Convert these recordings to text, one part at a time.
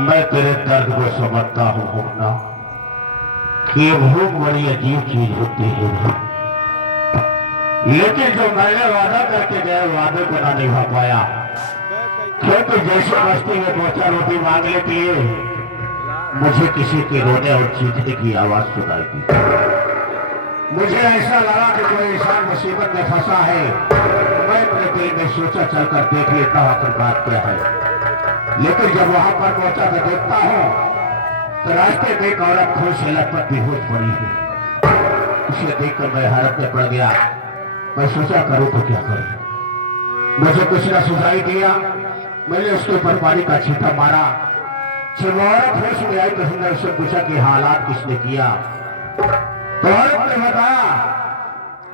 मैं तेरे दर्द को समझता हूँ मुन्ना कि भूख बड़ी अजीब चीज होती है, लेकिन जो मैंने वादा करके गया वादे को ना निभा पाया। क्योंकि जैसे बस्ती में दो चार रोटी मांगने के लिए मुझे किसी के रोने और चीखने की आवाज सुनाई दी। मुझे ऐसा लगा कि कोई इंसान मुसीबत में फंसा है। मैं अपने दिल में सोचा चलकर देख लेता हूँ आखिर बात क्या है। लेकिन जब वहां पर पहुंचा तो देखता हूँ तो रास्ते में एक औरत खून से लटपट बेहोश पड़ी है। उसे देखकर मैं हैरत में पड़ गया। मैं सोचा करूं तो क्या करूं। मुझे कुछ न सुझाई दिया। मैंने उसके ऊपर पानी का छींटा मारा। जब औरत होश में आई तो हमने उससे पूछा कि हालात किसने किया। तो औरत ने बताया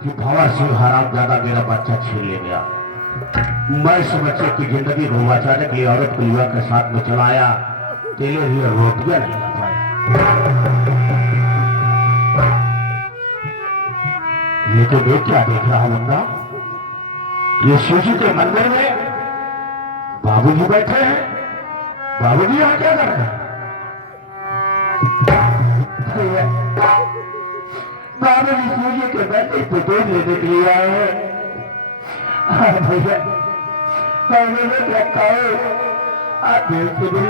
कि भंवर सिंह हरामजादा मेरा बच्चा छीन ले गया। मैं इस बच्चे की जिंदगी को बचाने के लिए औरत को युवा के साथ में चलाया। तेले हुए रोटियां नहीं ला पाया। लेकिन ये क्या देख रहा मुन्ना, ये शिवजी के मंदिर में बाबूजी बैठे हैं। बाबूजी यहाँ क्या कर रहे हैं? बाबूजी शिवजी के बेटे को दूध लेने के लिए आए हैं। भैया बाबूजी क्या खाओ, आप देर से भी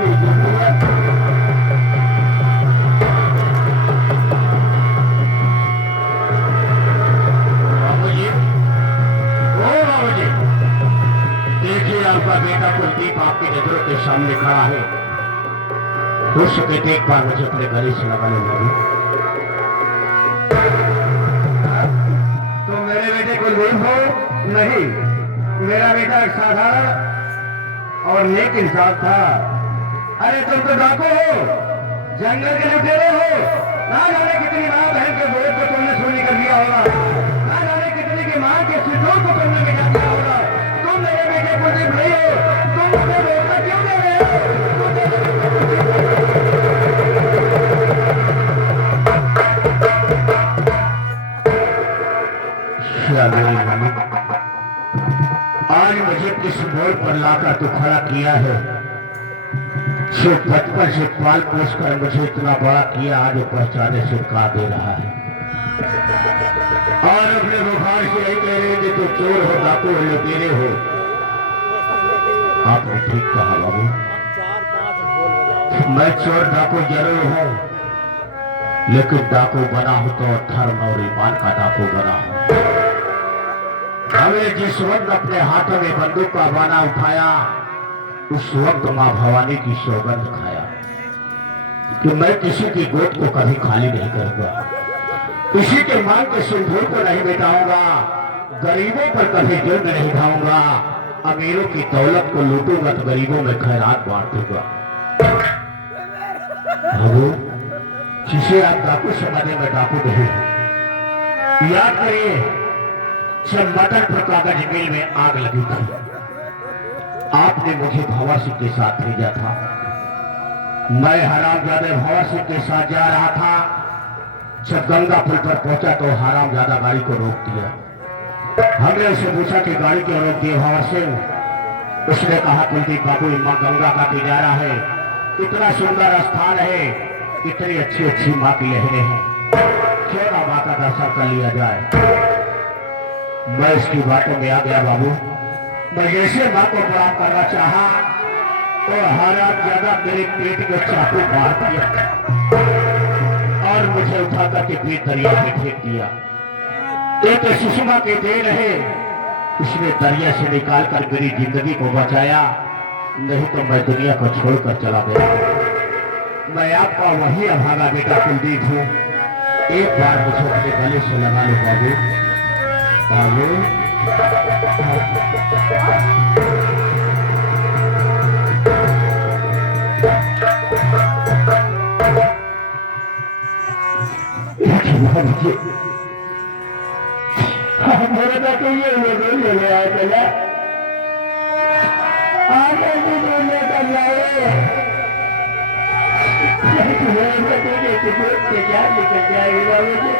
आपका बेटा कुलदीप आपकी नजरों के सामने खड़ा है। हो सके तो एक बार मुझे अपने गले से लगा ले। तो मेरे बेटे कुलदीप हो? नहीं, मेरा बेटा एक साधारण और नेक इंसान था। अरे तुम तो डाकू हो, जंगल के लुटेरे हो। ना जाने कितनी माँ बहन के बोझ को तुमने सोनी कर दिया होगा। ना जाने कितनी की माँ के सिद्धों को तुमने मिटा दिया होगा। तुम मेरे बेटे कुलदीप नहीं हो। तुम मुझे रोकना क्यों दे रहे हो? आज मुझे किस मोड़ पर लाकर तू खड़ा किया है। सिर्फ बचपन से पाल पोस कर मुझे इतना बड़ा किया, आज पहचाने से का दे रहा है। और अपने बुखार से यही कह रहे हैं कि तू चोर हो, डाकू हो, लुटेरे हो। आपने ठीक कहा बाबू, मैं चोर डाकू जरूर हूं, लेकिन डाकू बना हूं तो धर्म और ईमान का डाकू बना हूं। हमने जिस वक्त अपने हाथों में बंदूक का बाना उठाया, उस वक्त मां भवानी की सौगंध खाया कि मैं किसी की गोद को कभी खाली नहीं करूंगा, किसी के मांग के सिंदूर को नहीं मिटाऊंगा, गरीबों पर कभी जुल्म नहीं ढाऊंगा, अमीरों की दौलत को लूटूंगा तो गरीबों में खैरात बांट दूंगा। बाबू, जिसे आप डाकू समझने में डाकू नहीं। याद करिए, जब मदनपुर कागज मिल में आग लगी थी, आपने मुझे भंवर सिंह के साथ भेजा था। मैं हरामजादे भंवर सिंह के साथ जा रहा था। जब गंगा पुल पर पहुंचा तो हरामजादा गाड़ी को रोक दिया। हमने उसे पूछा कि गाड़ी क्यों रोक दी भंवर सिंह? उसने कहा कुलदीप बाबू, माँ गंगा का किनारा है, इतना सुंदर स्थान है, इतनी अच्छी अच्छी माँ की लहरें हैं, क्यों ना माँ का दर्शन कर लिया जाए। मैं इसकी बातों में आ गया बाबू। मैं जैसे माँ को प्रणाम करना चाहा तो हरामजादा मेरे पेट में चाकू मार दिया और मुझे उठा करके पेट दरिया में फेंक दिया। एक सुषमा के दे रहे, उसने दरिया से निकालकर मेरी जिंदगी को बचाया, नहीं तो मैं दुनिया को छोड़कर चला गया। मैं आपका वही अभागा बेटा कुलदीप हूँ। एक बार मुझे अपने गले से लगा लो बाबू। बाबू, मेरे बेटे ये ले आए पहले आगे भी लेकर जाए। मेरे बेटे के क्या लेकर जाएगा मुझे?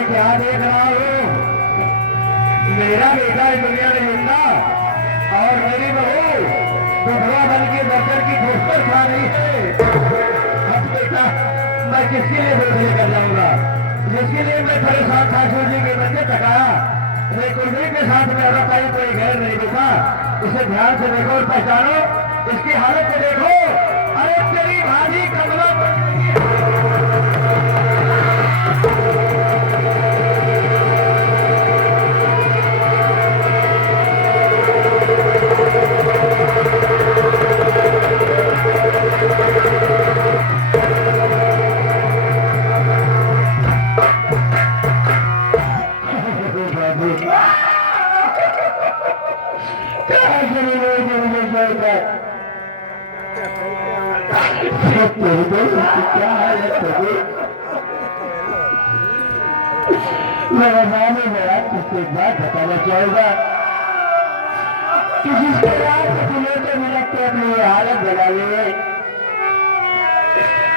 मैं क्या देख रहा हूँ? मेरा बेटा इस दुनिया में जिंदा और मेरी बहू दुधवा बन के दर्शन की घोषणा खा रही है। अब बेटा मैं किसके लिए दूध लेकर जाऊंगा? जिसके लिए मैं परेशान था सूर्य के बच्चे टकाया, मैं कुलदीप के साथ में रहा था, कोई गैर नहीं देखा। इसे ध्यान से देखो और पहचानो, इसकी हालत को देखो। अरे तेरी भाभी कमला बन रही है। क्या हालत होगी? मेरा नाम है मेरा किससे बात बताना चाहूंगा। किसी से तुम्हें तो मेरा तो अपनी हालत बना लिए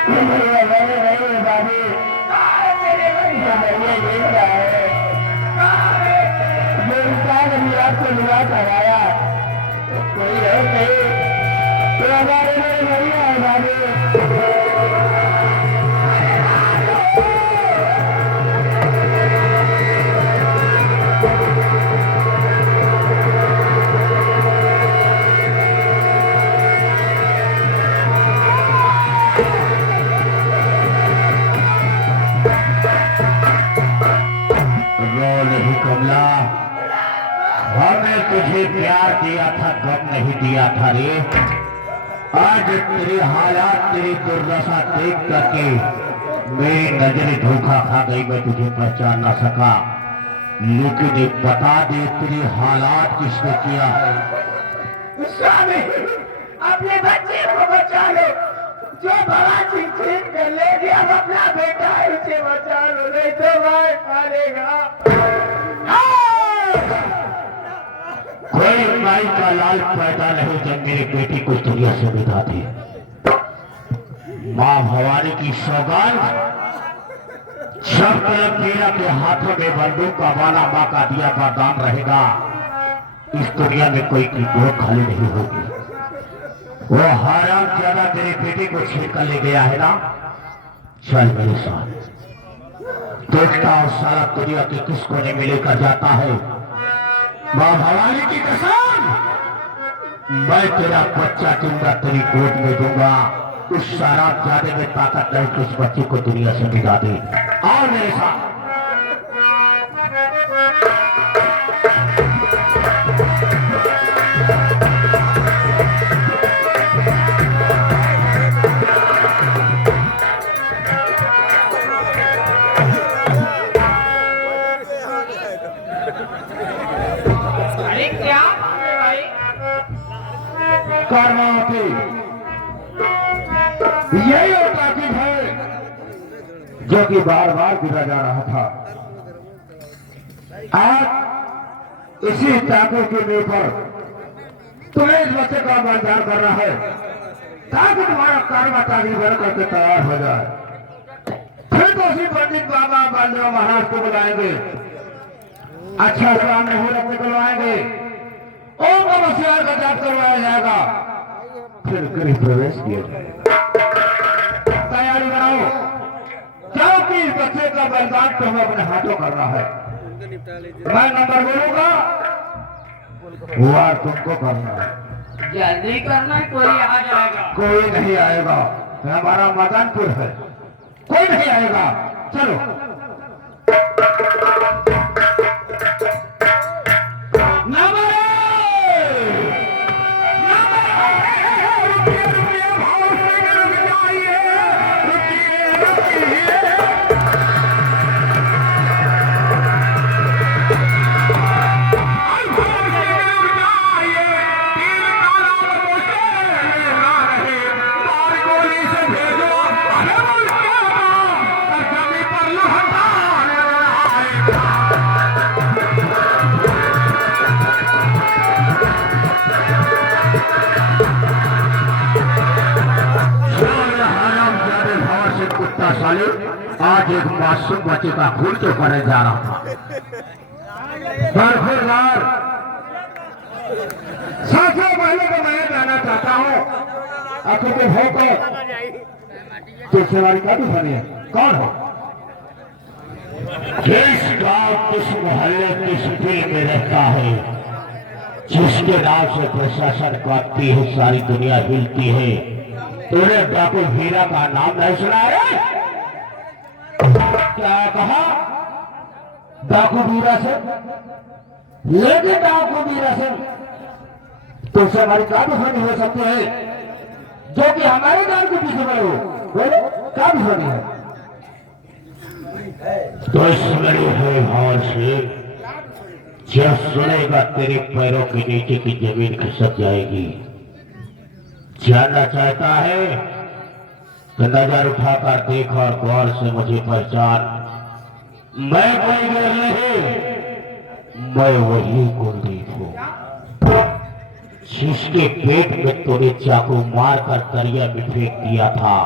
नहीं बाबू, आपको मिला कराया कोई है नहीं तो हमारे नहीं है बाबू। कमला, हमने तुझे प्यार दिया था, गम नहीं दिया था रे। आज तेरे हालात, तेरी दुर्दशा देख करके मेरी नजरें धोखा खा गई, मैं तुझे पहचान ना सका। लेकिन एक बता दे, तेरी हालात किसने किया है? स्वामी, अपने बच्चे को बचा लो। जो बड़ा छीन कर ले गया, अब अपना बेटा है, उसे बचा लो, नहीं तो भाई मारेगा। कोई माई का लाल पैदा नहीं जब मेरी बेटी को दुनिया से बिता दी। माँ भवानी की सौगात, जब तक मेरा के हाथों में बंदूक का वाला माँ का दिया वरदान रहेगा, इस दुनिया में कोई की गोद खाली नहीं होगी। वो हराम ज्यादा तेरे बेटे को छीन कर ले गया है ना, चल मेरे साथ। देखता हूँ सारा दुनिया के किसको नहीं मिलेकर जाता है। माँ भवानी की कसम, मैं तेरा बच्चा दूंगा, तेरी गोद में दूंगा। उस शराब जाने में ताकत नहीं कि उस बच्चे को दुनिया से मिटा दे। और मेरे साथ यही वो ताकीद है जो कि बार बार गिरा जा रहा था। आज इसी ताकत के मेरे पर तुम्हें इस बच्चे का बलिदान करना है ताकि तुम्हारा कर्म ताकि बन करके तैयार हो जाए। फिर तो उसी पंडित बाबा बालदेव महाराज को बुलाएंगे, अच्छा काम मुहूर्त निकलवाएंगे, ओम नमः शिवाय का जाप करवाया जाएगा, फिर गृह प्रवेश किया जाएगा। तैयारी बनाओ, क्योंकि इस बच्चे का बलिदान तो हमें अपने हाथों करना है। मैं नंबर बोलूंगा, वार तुमको करना है। जल्दी करना, कोई आ जाएगा। कोई नहीं आएगा, हमारा मदनपुर है, कोई नहीं आएगा। चलो आज एक मासूम बच्चे का खून तो करने जा रहा था, पर फिर साथियों पहले को मैं जाना चाहता हूँ आपके भाई को तुझसे वाली क्या दुश्मनी है? कौन हो? किस गांव किस मोहल्ले किस दिल में रहता है जिसके नाम से प्रशासन कांपती है, सारी दुनिया हिलती है? तूने डाकू हीरा का नाम नहीं सुना है? क्या कहा? डाकू वीरा सिंह? लेकिन डाकू वीरा सिंह तुमसे हमारी क्या दुश्मनी हो सकती है जो कि हमारे गांव के पीछे में हो? बोलो क्या दुश्मनी है? दुश्मनी है हार से जब सुनेगा तेरे पैरों के नीचे की जमीन खिसक जाएगी। जानना चाहता है तो नजर उठाकर देख और गौर से मुझे पहचान। मैं कोई गैर नहीं, मैं वही कुलदीप हूँ जिसके पेट में तूने चाकू मारकर दरिया में फेंक दिया था।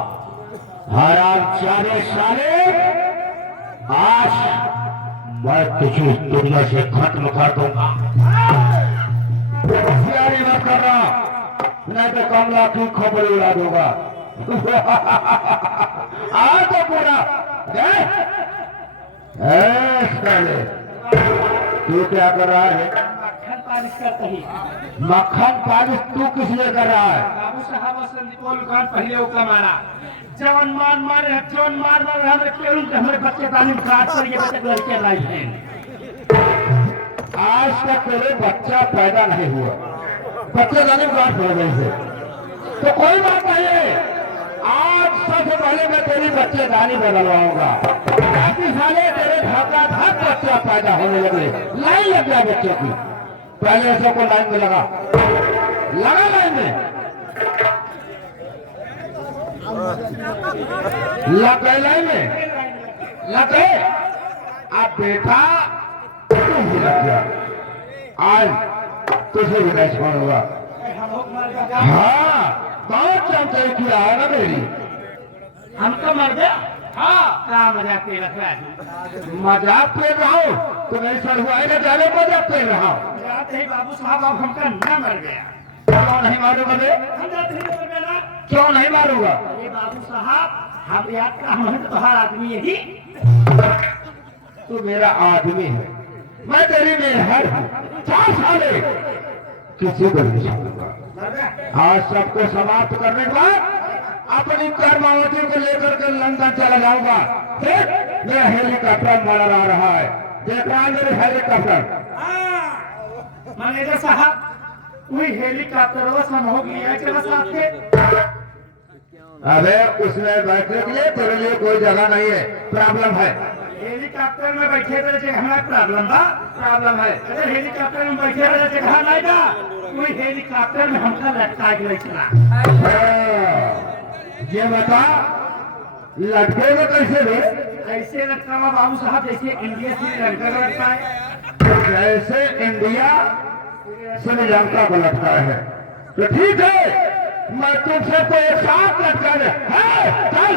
हराम जाने साले, आज मैं तुझे इस दुनिया से खत्म कर दूंगा। होशियारी मत करना, नहीं तो कमला की खोपड़ी उड़ा दूंगा। आ तो पूरा तू क्या कर रहा है? मक्खन पालिश करता ही। मक्खन पालिश तू किस लिए कर रहा है? बाबू साहब संदीपोल खान पहले उका मारा जवन मार मारे जवन मार मारे हमें केवल हमारे बच्चे तालीम काट पर ये बच्चे लड़के लाई हैं। आज तक तेरे बच्चा पैदा नहीं हुआ, बच्चे तालीम काट हो गए थे तो कोई बात नहीं है। आज सबसे पहले मैं तेरी बच्चेदानी बदलवाऊंगा ताकि साले तेरे धक्का धक बच्चा पैदा होने लगे। लाइन लग जाए बच्चों की। पहले ऐसे को लाइन में लगा लाइन में लगे, लाइन में लगे। अब बेटा तू भी लग जा, आज तुझे भी नहीं छोड़ूंगा। हाँ बहुत चमचे किया है ना मेरी। हमको मर गया। हाँ क्या मजाक पे रख रहा है? मजाक पे रहो तो नहीं सर हुआ है ना, जाने मजाक पे रहा। जाते ही बाबू साहब अब हमका न मर गया। क्यों नहीं मारूंगा बे? हम जाते ही मर गया। क्यों नहीं मारूंगा? अरे बाबू साहब हम याद का हम तो हर आदमी यही। तू मेरा आदमी है, मैं तेरी मेहर हूँ। 4 साले किसी को नहीं छोड़ूंगा। आज सबको समाप्त करने के बाद अपनी कर्मावतियों को लेकर के लंदन चला जाऊंगा। देख मेरा हेलीकॉप्टर मर आ रहा है, देख रहा है मेरे हेलीकॉप्टर। मैनेजर साहब वही हेलीकॉप्टर हो गया चला साथ के। अबे उसमें बैठने के लिए तेरे लिए कोई जगह नहीं है, प्रॉब्लम है। हेलीकॉप्टर में बैठे तो जगह प्रॉब्लम बा प्रॉब्लम है। अरे हेलीकॉप्टर में बैठे तो जगह नहीं बा, कोई हेलीकॉप्टर में हमका लटका के चला। ये बता लटके में कैसे रे? ऐसे लटका बाबू साहब जैसे इंडिया श्रीलंका का लटका है। जैसे इंडिया श्रीलंका को लटका है तो ठीक है, मैं तुमसे तो एक साथ लटका दे। चल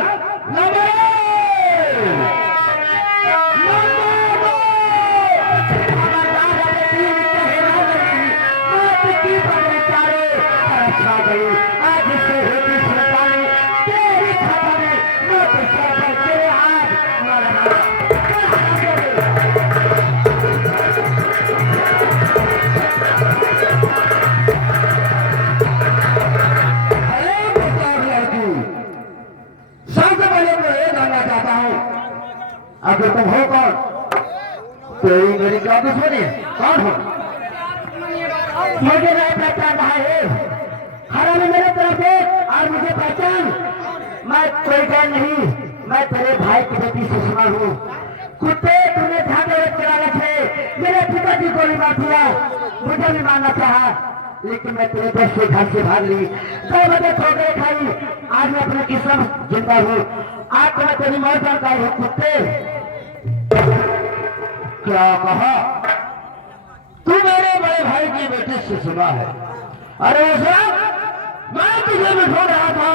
आज से होती पानी तेरी खाता में मैं तो सफर तेरे हाथ सबसे पहले मैं ये जानना चाहता हूँ अगर तुम हो कौन? तेरी मेरी क्या दुश्मनी है? कौन हो? मुझे नहीं पहचान रहा है। खड़ा में मेरे तरफ देख और मुझे पहचान। मैं कोई गैर नहीं, मैं तेरे भाई की बेटी सुषमा हूँ। कुत्ते तूने धागे चला रखे, मेरे पिताजी को भी मार दिया, मुझे भी मारना चाहा लेकिन मैं तेरे दोस्त से घर से भाग ली। 2 बजे ठोकरे खाई, आज मैं अपने किस्मत जिंदा हूँ। आज तो मैं तेरी मौत जानता हूँ। कुत्ते क्या कहा? तू मेरे बड़े भाई की बेटी सुषमा है। अरे उसे मैं तुझे भी ढूंढ रहा था,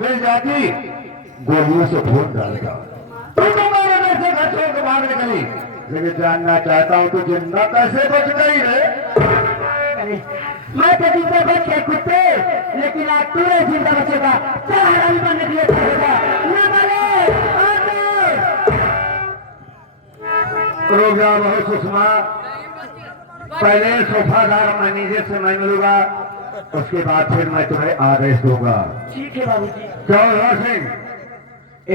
मिल जाती गोलियों से ढूंढ डालता। तू छोड़ के भाग निकली। लेकिन जानना चाहता हूँ तू जिंदा कैसे बच गई रे? अरे, मैं तो जिंदा बच गया कुत्ते, लेकिन आज तू नहीं जिंदा बचेगा। चल हरामी बनने के लिए चलेगा ना बोले। रुक जा बहुत सुषमा, पहले सोफादार मैनेजर से मैं मिलूंगा, उसके बाद फिर मैं तुम्हें आदेश दूंगा। ठीक है बाबूजी। चौधरी सिंह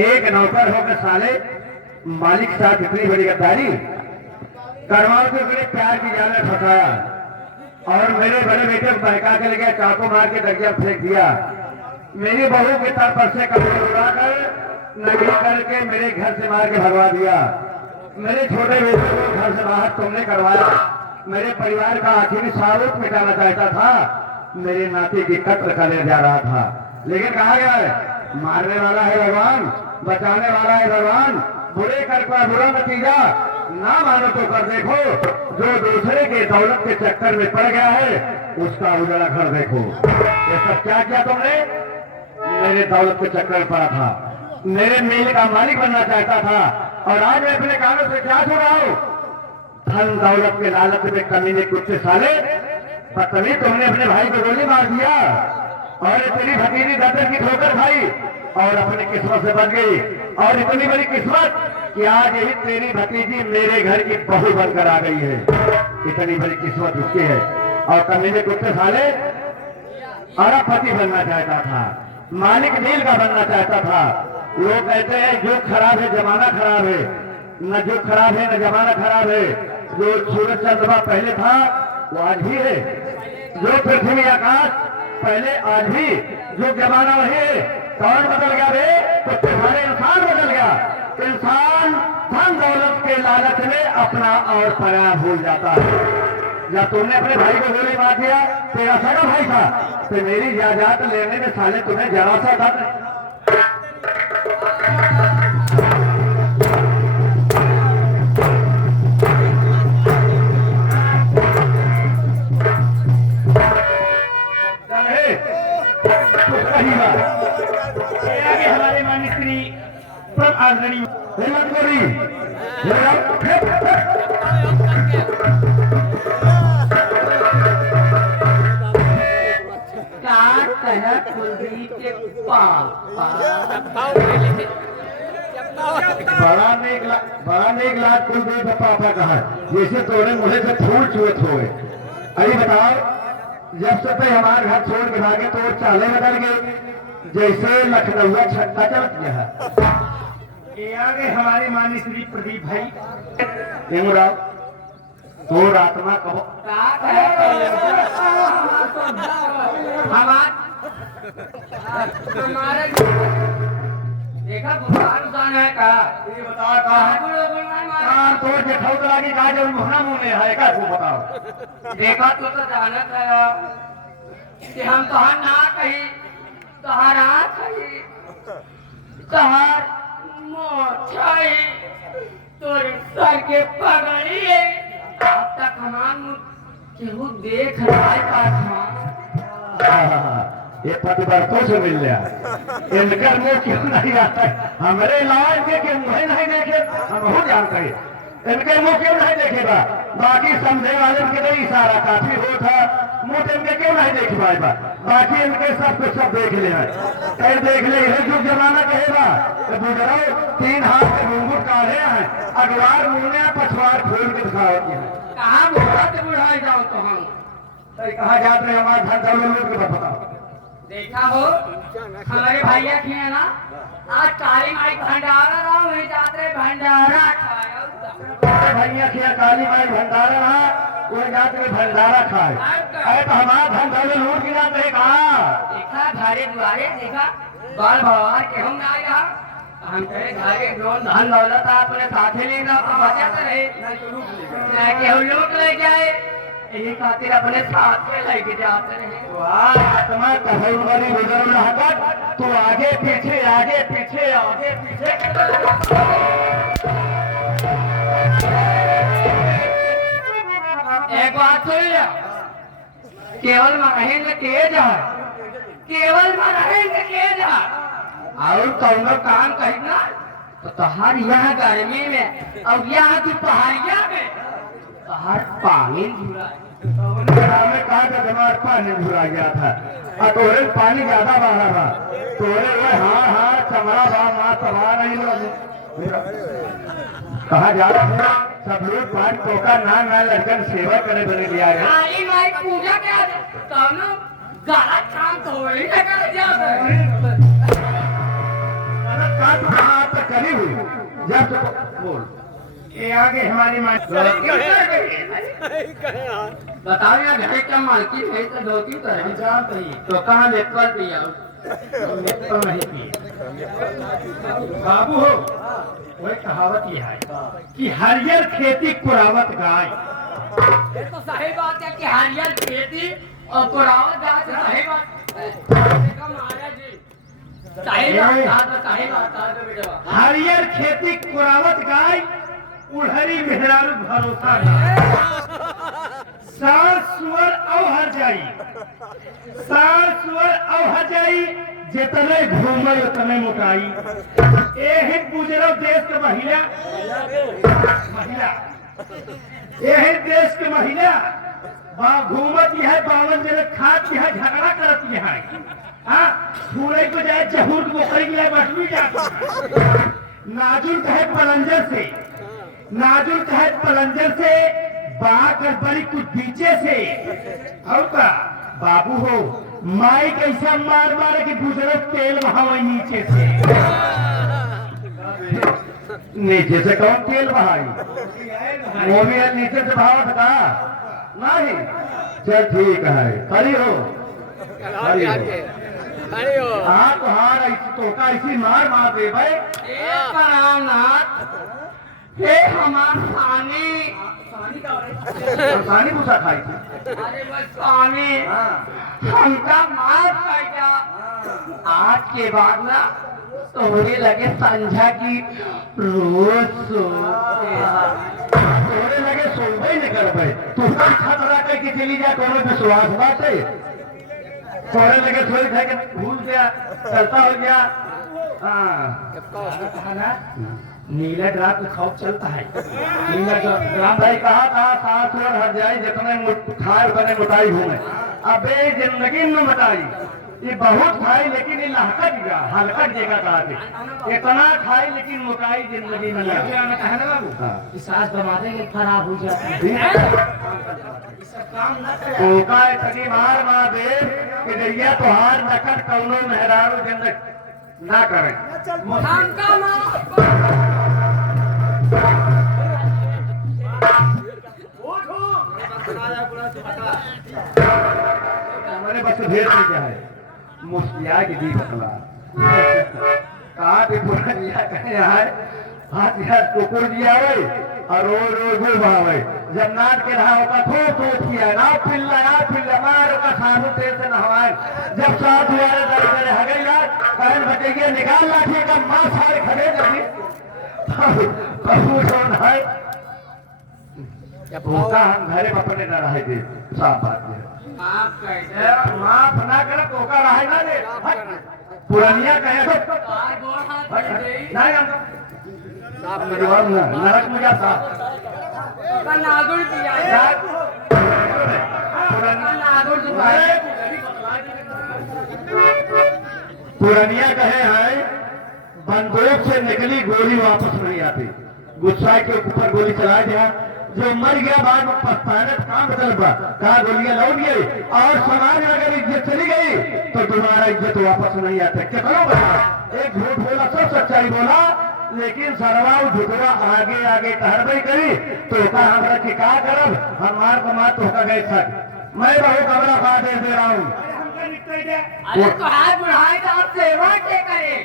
एक नौकर होकर साले मालिक के साथ इतनी बड़ी गद्दारी करवाओ के बड़े प्यार की जाल में फंसाया और मेरे बड़े बेटे को बहका के ले गया, चाकू मार के दरिया फेंक दिया। मेरी बहू के तर पर से कपड़े उड़ाकर नगरी करके मेरे घर से मार के भगवा दिया। मेरे छोटे बेटे को घर से बाहर तुमने करवाया। मेरे परिवार का आखिरी सारूप मिटाना चाहता था, मेरे नाते की कत्ल करने जा रहा था, लेकिन कहा गया है मारने वाला है भगवान, बचाने वाला है भगवान। बुरे कर का बुरा नतीजा ना मानो तो कर देखो, जो दूसरे के दौलत के चक्कर में पड़ गया है उसका उजड़ा घर देखो। ये सब क्या किया तुमने? मेरे दौलत के चक्कर में पड़ा था, मेरे मेल का मालिक बनना चाहता था, और आज मैं अपने कानों से क्या सुन रहा हूं? धन दौलत के लालच में कमीने कुत्ते साले, पत्नी तुमने अपने भाई को गोली मार दिया और तेरी भतीजी दर्द की ठोकर खाई और अपनी किस्मत से बच गई। और इतनी बड़ी किस्मत कि आज यही तेरी भतीजी मेरे घर की बहू बनकर आ गई है। इतनी बड़ी किस्मत उसकी है। और कमीने कुत्ते साले अरबपति बनना चाहता था, मालिक नील का बनना चाहता था। लोग कहते हैं युग खराब है, जमाना खराब है। न युग खराब है न जमाना खराब है। जो सूरज चंद्रमा पहले था वो आज भी है, जो पृथ्वी आकाश पहले आज भी, जो जमाना वही है। कौन बदल गया रे? तो तुम्हारे इंसान बदल गया। इंसान धन दौलत के लालच में अपना और पराया भूल जाता है। जब तुमने अपने भाई को गोली मार दिया, तेरा सगा भाई था, तो मेरी जायदाद लेने में साले तुम्हें जरा सा था। हमारे मान्य श्री आदरणीय हेमंत गोरी कुलदीप के पापा बड़ा नेक लाख कुलदीप पापा कहा, जैसे तोड़े मुझे से फूल चुत हुए। अरे बताओ, जब से हमारे घर छोड़ के भागे तो चाले बदल गए, जैसे लखनऊ छट्टा चल गया है। ये आगे हमारे मान्य श्री प्रदीप भाई हेमराव तो आत्मा कहो हमारे देखा बुखार है का ये बताओ कहाँ तो जेठौत लागी कहा जो मुहना मुँह में है का, तू बताओ। देखा तो जानत है कि हम तोहार ना कही, तोहारा कही, तोहार मोछाई, तोर सर के पगड़ी। अब तक हमान केहू देख रहा है ये पतिवर्तों से मिल गया। इनकर मुंह क्यों नहीं आता है? हमारे लाल के मुँह नहीं देखे, हम बहुत जानते हैं। इनके मुंह क्यों नहीं देखेगा? बाकी समझे वाले के लिए इशारा काफी हो था, मुंह इनके क्यों नहीं देख पाएगा? बाकी इनके सब कुछ सब देख ले है, देख ले है जो जमाना कहेगा। तो बुझाओ 3 हाथ के घूंघट काढ़े हैं, अगवार मुँह पछवार खोल के दिखाओ। कहाँ बुढ़ा बुढ़ाई जाओ तो हम कहा जाते हैं हमारे घर दौलत लोग के बताओ। देखा हो हमारे भैया की है ना, आज काली माई भंडारा रहा वही जाते भंडारा खाया। भैया किया काली माई भंडारा रहा वो जाते भंडारा खाए। अरे तो हमारा धन दौलत लूट के जाते हैं कहाँ? देखा घरे दुआरे देखा बाल भगवान के हम ना रहा, हम कहे घरे जो धन दौलत अपने साथे लेना तो बचत रहे, नहीं कि हम लूट ले जाए, यही खातिर अपने साथ में लेके जाते रहे। आत्मा कहीं वाली गुजर रहकर तू आगे पीछे आगे पीछे आगे पीछे। एक बात सुन लिया, केवल मरहेंद्र तेज है, केवल मरहेंद्र तेज है, और कौनो काम कही ना तो तहार यहाँ गर्मी में और यहाँ दोपहरिया में तहार पानी झुरा हमें कहा था हमारे पानी भुरा गया था और तोरे पानी ज्यादा बहा था तोरे वो हाँ चमड़ा बा माँ तबा नहीं लोग कहा जा रहा है सब लोग पान टोका ना लड़कन सेवा करे बने लिया गया काली माई पूजा क्या तब गला शांत हो ही लगा जाता तो करी हुई जब तो बोल ये आगे हमारी माँ बताओ यार घर का मालकिन है तो दो तीन तरह जानते ही तो कहाँ लेकर पिया तो नहीं पिए बाबू हो वही कहावत ये है कि हरियर खेती कुरावत गाय ये तो सही बात है कि हरियर खेती और कुरावत गाय से सही बात महाराज जी सही बात है बेटा हरियर खेती कुरावत गाय उड़हरी मेहरारू भरोसा सास सुअर अव हर जाई सास सुअर अव हर जाई जितने घूमे उतने मोटाई यही गुजरो देश के महिला यही देश के महिला घूमत है 52 जने खात है झगड़ा करत है हाँ पूरे को जाए जहूर पोखरी के लिए बटवी जाती नाजुल कहे पलंजर से बाग बड़ी कुछ पीछे से और का बाबू हो माई कैसा मार मारे कि गुजरो तेल बहावे नीचे से नीचे से कौन तेल बहाई वो भी नीचे से बहावा था नहीं चल ठीक है खड़ी हो हाँ तो हार तो का ऐसी मार दे भाई हे हमार पानी पूछा खाई थी अरे बस स्वामी हमका माफ कर दिया आज के बाद ना तोहरे लगे संझा की रोज तोरे लगे सोबे नहीं कर पाए तू खतरा करके चली जा कोनो विश्वास बात है तोरे लगे थोड़ी खा के भूल गया चलता हो गया हाँ नीला ड्राम का खौफ चलता है नीला ड्राम भाई कहा था सास और हर जाए जितने खाए उतने मोटाई हुए अबे जिंदगी में मोटाई ये बहुत खाई लेकिन ये हलकट जगह कहा थे इतना खाई लेकिन मोटाई जिंदगी में है ना बाबू सास दबा देंगे खराब हो जाती है तनी मार दे कि दैया तोहार नकट कौनो मेहरारू जिंदगी ना करे हमारे बस ढेर से क्या है मुस्किया की दी बतला कहा पे पूरा दिया कहे है हाथ यार कुकुर दिया है और रोज वो भावे जब नाट के रहा होता खूब किया ना पिल्ला मारो का साधु तेल से नहवाए जब साथ दुआरे दर हगे यार कहन बटेगे निकाल लाठी का मां सारे खड़े लगी प्रभु कौन है भूखा हम घरे में अपने न रहे थे साफ बात है माफ ना कर पोका रहे ना दे पुरानिया कहे नहीं हम नरक में जाता पुरानिया कहे है बंदूक से निकली गोली वापस नहीं आती गुस्सा के ऊपर गोली चला दिया जो मर गया बाद में पछताने काम बदल कहा गोलियां लौट गई और समाज में अगर इज्जत चली गई तो तुम्हारा इज्जत वापस नहीं आता क्या करो बता एक झूठ बोला सब सच्चाई बोला लेकिन सरवाऊ झुकवा आगे टहरबे करी तो हमरा की का करब हमार को मात होकर गए थक मैं बहुत कमरा खा दे रहा हूँ अरे तो हाथ बुढ़ाई तो आप सेवा के करे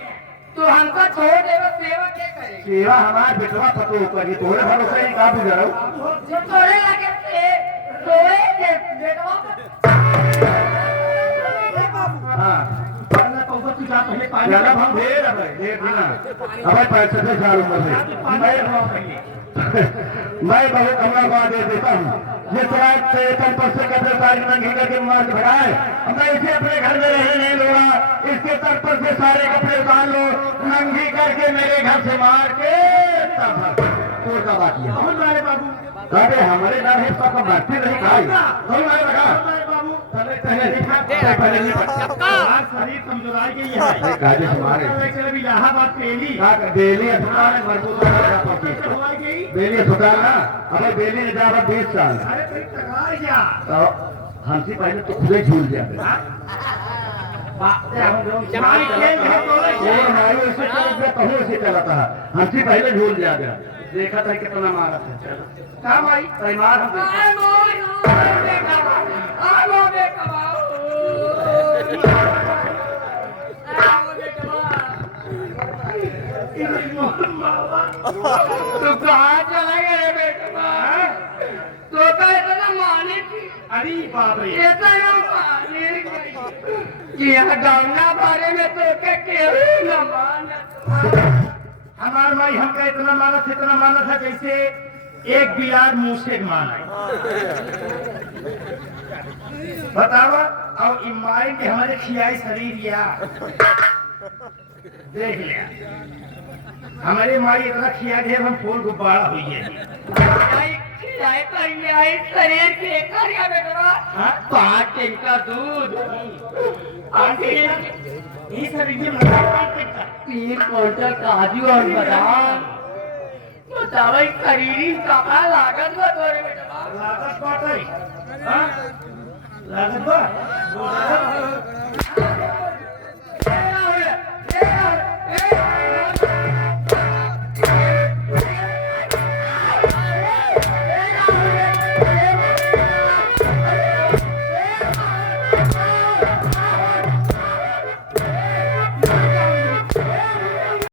तो हमको छोड़ देवा सेवा के करे सेवा हमार बेटवा पतो करी तोरे भरोसे ही का गुजरो जो तोरे लगे थे तोरे के बेटवा हां पहले तो तू जा पहले पानी ज्यादा हम ढेर बिना अब 65 साल उम्र से मैं बहुत कमरा खा दे देता हूँ जिस तरह से तन पर से कपड़े उतार के नंगी करके मार के भगाए, मैं इसे अपने घर में रहने नहीं दूंगा। इसके तन पर से सारे कपड़े उतार लो, नंगी करके मेरे घर से मार के तब तोड़ का बाकी है। हमारे बाबू अरे हमारे घर है सबका मरते नहीं खाई बाबू पहले नहीं पड़ता शरीर कमजोराई के लिए है काजे हमारे अभी इलाहाबाद पेली बेली अस्पताल है मजबूत बेली अस्पताल ना। अबे बेली ने जा 20 साल अरे भाई टकराए क्या तो हमसे पहले तो खुद ही झूल जाते से चला था। हमसे पहले झूल जा गया, देखा था कितना मारा था। चलो क्या भाई परिवार हम देखा। तू कहाँ चला गया रे बेटा? तो इतना माने की अरे बाप रे इतना माने कि यह गंगा बारे में तो केहू न मान। हमार माई हमका इतना माना था जैसे एक बिलार मुंह से माना। बतावा और ईमाई के हमारे खियाई शरीर या देख लिया हमारे माई इतना खिया गया हम फूल गुब्बारा हुई है। शरीर के कार्य बेटा 5 दिन का दूध ये शरीर में 3 क्विंटल काजू और बादाम बताओ शरीर कहाँ लागत बा तोरे बेटा? लागत बात है लागत बा